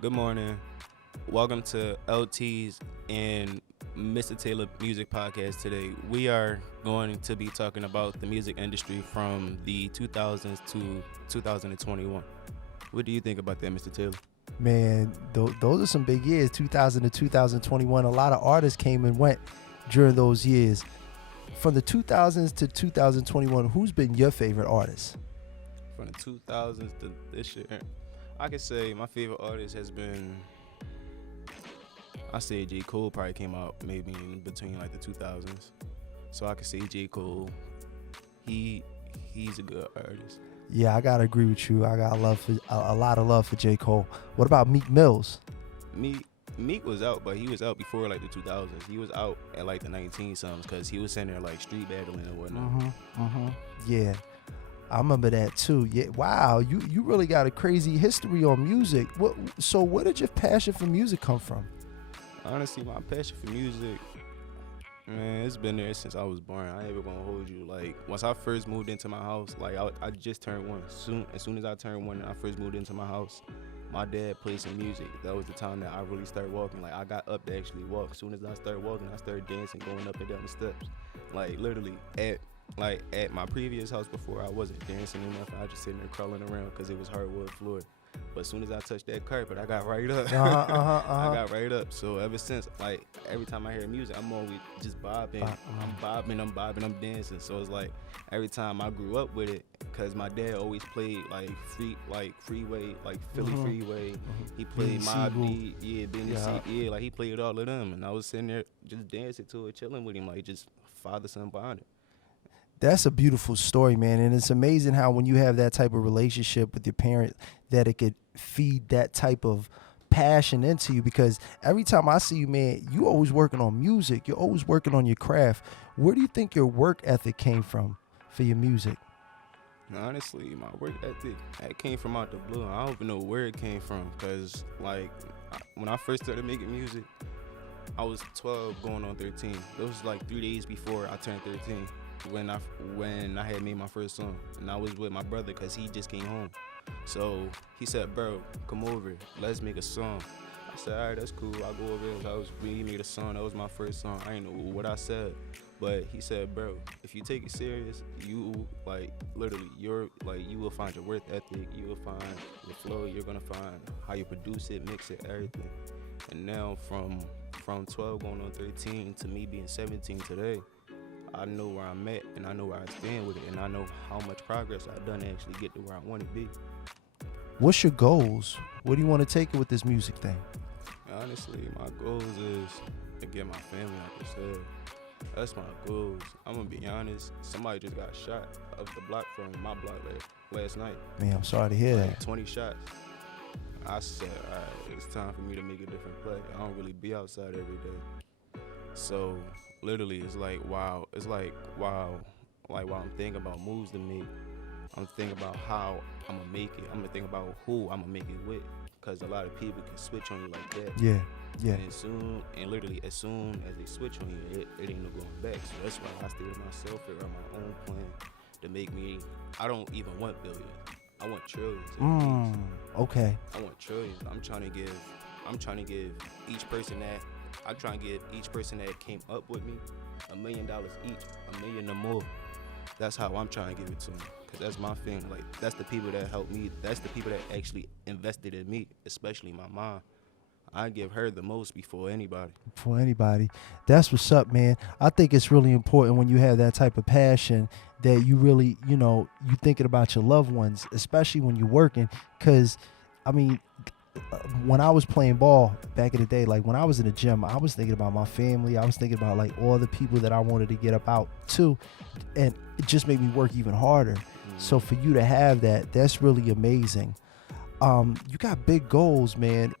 Good morning. Welcome to LTs and Mr. Taylor Music Podcast today. We are going to be talking about the music industry from the 2000s to 2021. What do you think about that, Mr. Taylor? Man, those are some big years, 2000 to 2021. A lot of artists came and went during those years. From the 2000s to 2021, who's been your favorite artist? From the 2000s to this year, I could say my favorite artist has been, I say J. Cole probably came out maybe in between like the 2000s. So I could say J. Cole, he's a good artist. Yeah, I gotta agree with you. I got a lot of love for J. Cole. What about Meek Mills? Meek was out, but he was out before like the 2000s. He was out at like the 19-somethings because he was sitting there like street battling and whatnot. Yeah, I remember that too. Yeah, wow, you really got a crazy history on music. So where did your passion for music come from? Honestly, my passion for music, man, it's been there since I was born. I ain't even gonna hold you. Like, once I first moved into my house, like I just turned one. As soon as I turned one and I first moved into my house, my dad played some music. That was the time that I really started walking. Like, I got up to actually walk. As soon as I started walking, I started dancing, going up and down the steps. Like, literally, at my previous house before, I wasn't dancing or nothing. I was just sitting there crawling around because it was hardwood floor. But as soon as I touched that carpet, I got right up. I got right up. So ever since, like, every time I hear music, I'm always just bobbing. I'm bobbing, I'm dancing. So it's like every time I grew up with it, because my dad always played like Freeway, like Philly Freeway. He played Mobb Deep, Benny C, like he played all of them, and I was sitting there just dancing to it, chilling with him, like just father-son bonding. That's a beautiful story, man. And it's amazing how when you have that type of relationship with your parent, that it could feed that type of passion into you. Because every time I see you, man, you always working on music. You're always working on your craft. Where do you think your work ethic came from for your music? Honestly, my work ethic, that came from out the blue. I don't even know where it came from, because like when I first started making music, I was 12 going on 13. It was like 3 days before I turned 13 when I had made my first song, and I was with my brother because he just came home. So he said, bro, come over, let's make a song. I said, all right, that's cool. I'll go over there. We made a song. That was my first song. I didn't know what I said, but he said, bro, if you take it serious, you like literally, you will find your work ethic. You will find your flow. You're gonna find how you produce it, mix it, everything. And now from 12 going on 13 to me being 17 today, I know where I'm at, and I know where I stand with it, and I know how much progress I've done to actually get to where I want to be. What's your goals? Where do you want to take it with this music thing? Honestly, my goals is to get my family out this hood. That's my goals. I'm gonna be honest. Somebody just got shot up the block from my block last night. Man, I'm sorry to hear like that. 20 shots. I said, all right, it's time for me to make a different play. I don't really be outside every day. So literally, it's like wow. While I'm thinking about moves to make, I'm thinking about how I'm gonna make it. I'm gonna think about who I'm gonna make it with, because a lot of people can switch on you like that. Yeah. And as soon as they switch on you, it ain't no going back. So that's why I stay with myself, figure out my own plan to make me. I don't even want billions. I want trillions. Okay. I want trillions. I'm trying to give each person that came up with me $1 million each, $1 million or more. That's how I'm trying to give it to them, because that's my thing. Like, that's the people that helped me. That's the people that actually invested in me, especially my mom. I give her the most before anybody. That's what's up, man. I think it's really important when you have that type of passion that you really, you thinking about your loved ones, especially when you're working. Because, I mean, when I was playing ball back in the day, like when I was in the gym, I was thinking about my family. I was thinking about like all the people that I wanted to get up out to, and it just made me work even harder. So for you to have that, that's really amazing. You got big goals, man.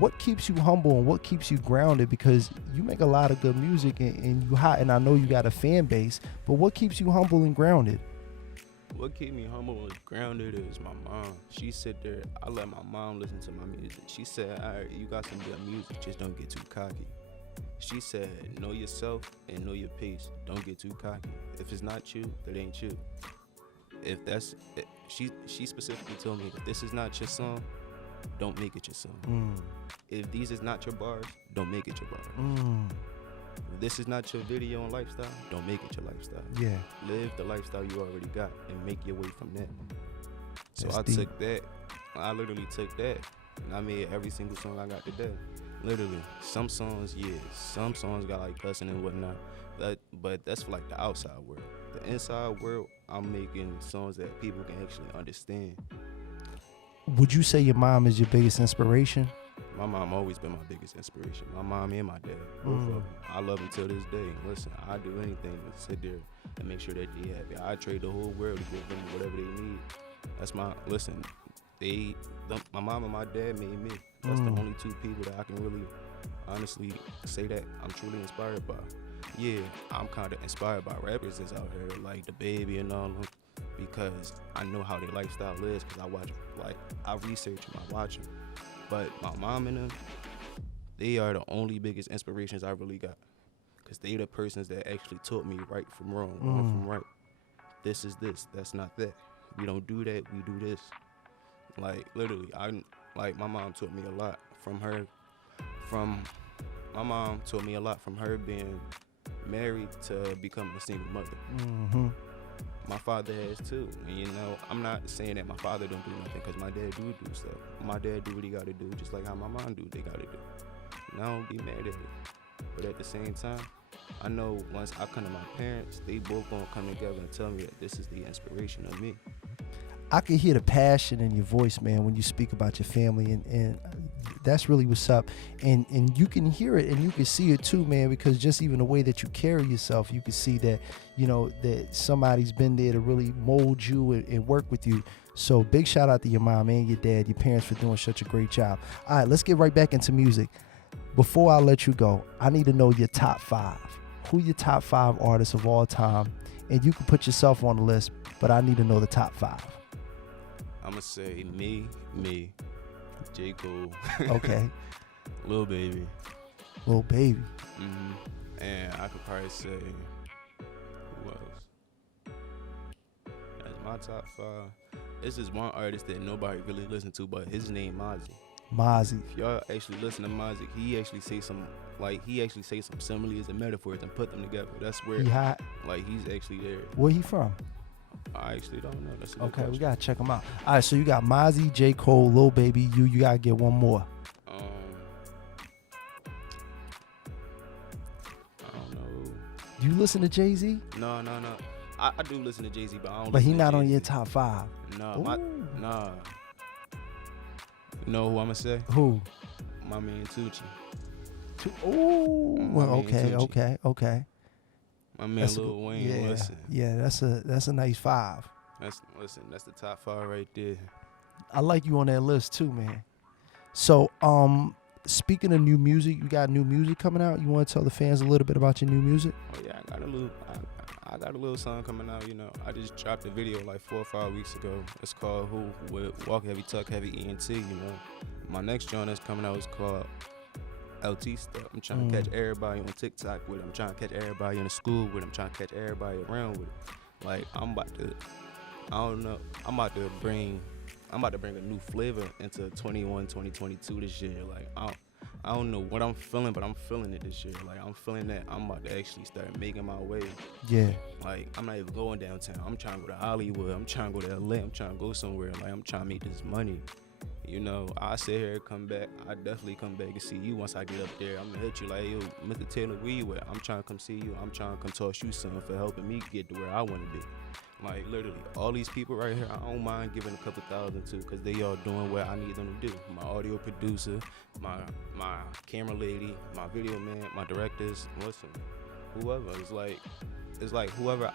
What keeps you humble and what keeps you grounded? Because you make a lot of good music and you hot, and I know you got a fan base, but what keeps you humble and grounded? What keeps me humble and grounded is my mom. She sit there, I let my mom listen to my music. She said, all right, you got some good music, just don't get too cocky. She said, know yourself and know your pace. Don't get too cocky. If it's not you, that ain't you. She specifically told me, if this is not your song, don't make it your song. Mm. If these is not your bars, don't make it your bars. Mm. If this is not your video and lifestyle, don't make it your lifestyle. Yeah. Live the lifestyle you already got and make your way from that. So That's I deep. took that. I literally took that, and I made every single song I got today. Literally, some songs got like cussing and whatnot, but that's for like the outside world. The inside world, I'm making songs that people can actually understand. Would you say your mom is your biggest inspiration? My mom always been my biggest inspiration. My mom and my dad, both of them. I love them till this day. Listen, I do anything to sit there and make sure that they happy. I trade the whole world to give them whatever they need. That's my my mom and my dad made me. That's the only two people that I can really honestly say that I'm truly inspired by. Yeah, I'm kind of inspired by rappers that's out here, like the Baby and all of them, because I know how their lifestyle is, because I watch them. Like, I research them, I watch them. But my mom and them, they are the only biggest inspirations I really got, because they the persons that actually taught me right from wrong, wrong from right. This is this, that's not that. We don't do that, we do this. Like, literally, my mom taught me a lot from her. My mom taught me a lot from her being married to becoming a single mother. Mm-hmm. My father has too. And I'm not saying that my father don't do nothing, because my dad do stuff. My dad do what he got to do, just like how my mom do what they got to do. And I don't be mad at it. But at the same time, I know once I come to my parents, they both gonna come together and tell me that this is the inspiration of me. I can hear the passion in your voice, man, when you speak about your family, and that's really what's up. And you can hear it and you can see it too, man, because just even the way that you carry yourself, you can see that, that somebody's been there to really mold you and work with you. So big shout out to your mom and your dad, your parents, for doing such a great job. All right, let's get right back into music. Before I let you go, I need to know your top 5. Who your top 5 artists of all time? And you can put yourself on the list, but I need to know the top 5. I'm going to say me, J. Cole. Okay. Lil Baby. Lil Baby. Mm-hmm. And I could probably say, who else? That's my top 5. This is one artist that nobody really listens to, but his name Mozzie. If y'all actually listen to Mozzie, he actually say some similes and metaphors and put them together. That's where He hot. Like, he's actually there. Where he from? I actually don't know. That's a good Okay, question. we gotta check him out. All right, so you got Mozzie, J. Cole, Lil Baby. You gotta get one more. I don't know. Do you listen to Jay-Z? No. I do listen to Jay-Z, but I don't. But he listen to not on Jay-Z. your top 5. Nah. You know who I'ma say? Who? My man Tucci. Ooh. Well, Man okay. My man That's Lil Wayne. Yeah, Listen. yeah. That's a nice 5. That's the top 5 right there. I like you on that list too, man. So, speaking of new music, you got new music coming out. You want to tell the fans a little bit about your new music? Oh yeah, I got a little song coming out. I just dropped a video like 4 or 5 weeks ago. It's called "Who" with Walk Heavy, Tuck Heavy, ENT. My next joint that's coming out is called LT Stuff. I'm trying to catch everybody on TikTok with it. I'm trying to catch everybody in the school with it. I'm trying to catch everybody around with it. Like, I'm about to bring a new flavor into 2022 this year. Like, I don't know what I'm feeling, but I'm feeling it this year. Like, I'm feeling that I'm about to actually start making my way. Yeah. Like, I'm not even going downtown. I'm trying to go to Hollywood. I'm trying to go to LA. I'm trying to go somewhere. Like, I'm trying to make this money. I sit here, come back. I definitely come back and see you once I get up there. I'm gonna hit you like, yo, Mr. Taylor, where you at? I'm trying to come see you. I'm trying to come toss you something for helping me get to where I want to be. Like, literally, all these people right here, I don't mind giving a couple $1,000 to, because they all doing what I need them to do. My audio producer, my camera lady, my video man, my directors, listen, whoever. It's like whoever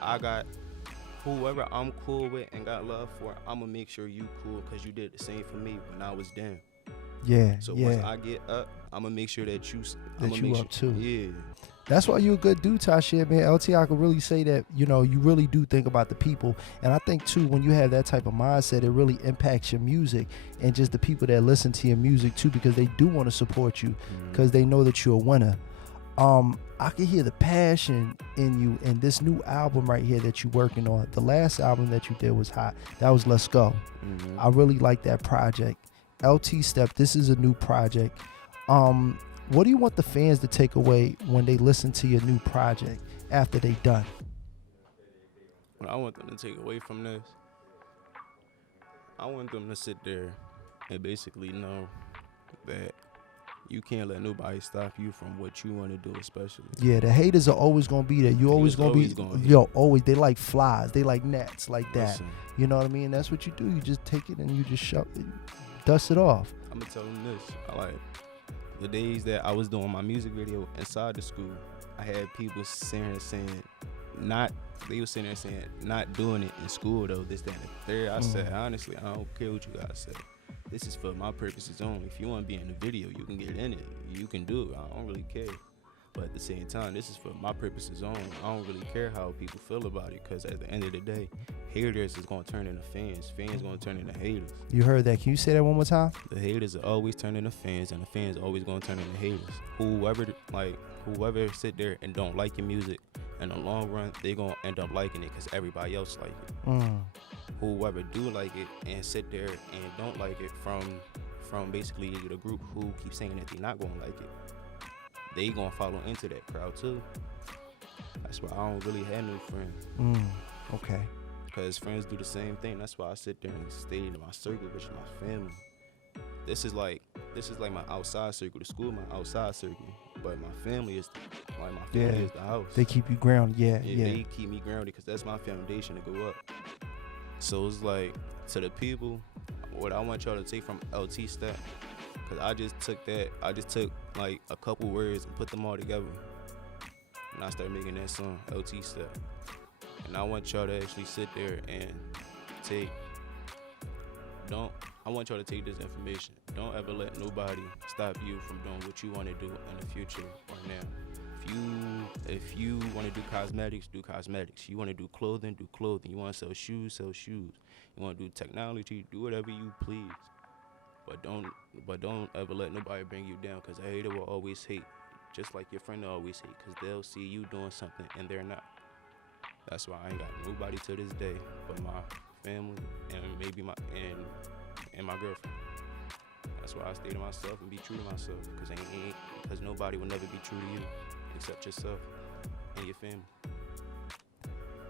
I'm cool with and got love for, I'm going to make sure you cool, because you did the same for me when I was down. Yeah. So once I get up, I'm going to make sure that you up too. Yeah. That's why you a good dude, Tyshir, man. LT, I could really say that, you really do think about the people. And I think, too, when you have that type of mindset, it really impacts your music and just the people that listen to your music, too, because they do want to support you, because they know that you're a winner. I can hear the passion in you in this new album right here that you're working on. The last album that you did was hot. That was Let's Go. I really like that project. LT Step, this is a new project. What do you want the fans to take away when they listen to your new project after they done? What I want them to take away from this, I want them to sit there and basically know that you can't let nobody stop you from what you want to do, especially. Yeah, the haters are always gonna be there. You always gonna be, always. They like flies. They like gnats, like that. Listen, you know what I mean? That's what you do. You just take it and you just shove it, dust it off. I'm gonna tell them this. I like the days that I was doing my music video inside the school. I had people sitting here saying, they were sitting there saying, not doing it in school though. This, that, and the third. I said, honestly, I don't care what you guys say. This is for my purposes only. If you want to be in the video, you can get in it. You can do it. I don't really care. But at the same time, this is for my purposes only. I don't really care how people feel about it, because at the end of the day, haters is going to turn into fans. Fans going to turn into haters. You heard that. Can you say that one more time? The haters are always turning into fans, and the fans are always going to turn into haters. Whoever sit there and don't like your music, in the long run, they going to end up liking it because everybody else like it. Whoever do like it and sit there and don't like it from basically the group who keep saying that they're not going to like it, they going to follow into that crowd too. That's why I don't really have no friends. Okay. Because friends do the same thing. That's why I sit there and stay in my circle, which is my family. This is like my outside circle. The school, my outside circle. But my family is is the house. They keep you grounded. Yeah. They keep me grounded because that's my foundation to go up. So it's like, to the people, what I want y'all to take from LT Step, because I just took like a couple words and put them all together, and I started making that song, LT Step. And I want y'all to actually sit there and I want y'all to take this information. Don't ever let nobody stop you from doing what you want to do in the future or now. If you want to do cosmetics, do cosmetics. You want to do clothing, do clothing. You want to sell shoes, sell shoes. You want to do technology, do whatever you please. But don't ever let nobody bring you down, because a hater will always hate, just like your friend will always hate, because they'll see you doing something and they're not. That's why I ain't got nobody to this day but my family and maybe my girlfriend. That's why I stay to myself and be true to myself, because nobody will never be true to you except yourself and your family.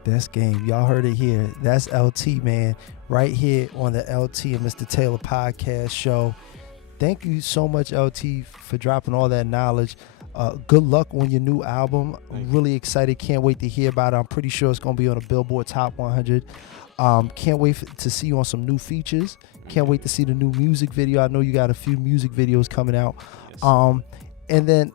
That's game. Y'all heard it here. That's LT, man, right here on the LT and Mr. Taylor podcast show. Thank you so much, LT, for dropping all that knowledge. Good luck on your new album. I'm really excited. Can't wait to hear about it. I'm pretty sure it's going to be on a Billboard Top 100. Can't wait to see you on some new features. Can't wait to see the new music video. I know you got a few music videos coming out. Yes. And then,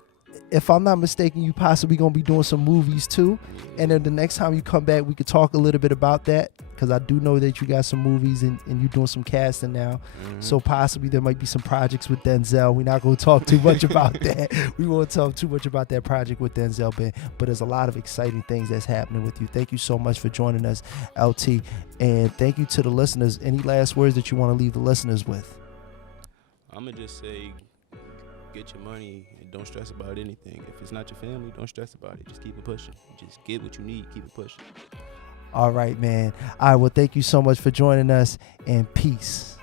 if I'm not mistaken, you possibly going to be doing some movies too. And then the next time you come back, we could talk a little bit about that, because I do know that you got some movies and you're doing some casting now. So possibly there might be some projects with Denzel. We're not going to talk too much about that. We won't talk too much about that project with Denzel, but there's a lot of exciting things that's happening with you. Thank you so much for joining us, LT. And thank you to the listeners. Any last words that you want to leave the listeners with? I'm going to just say, get your money and don't stress about anything. If it's not your family, don't stress about it. Just keep it pushing. Just get what you need. Keep it pushing. All right, man. All right, well, thank you so much for joining us, and peace.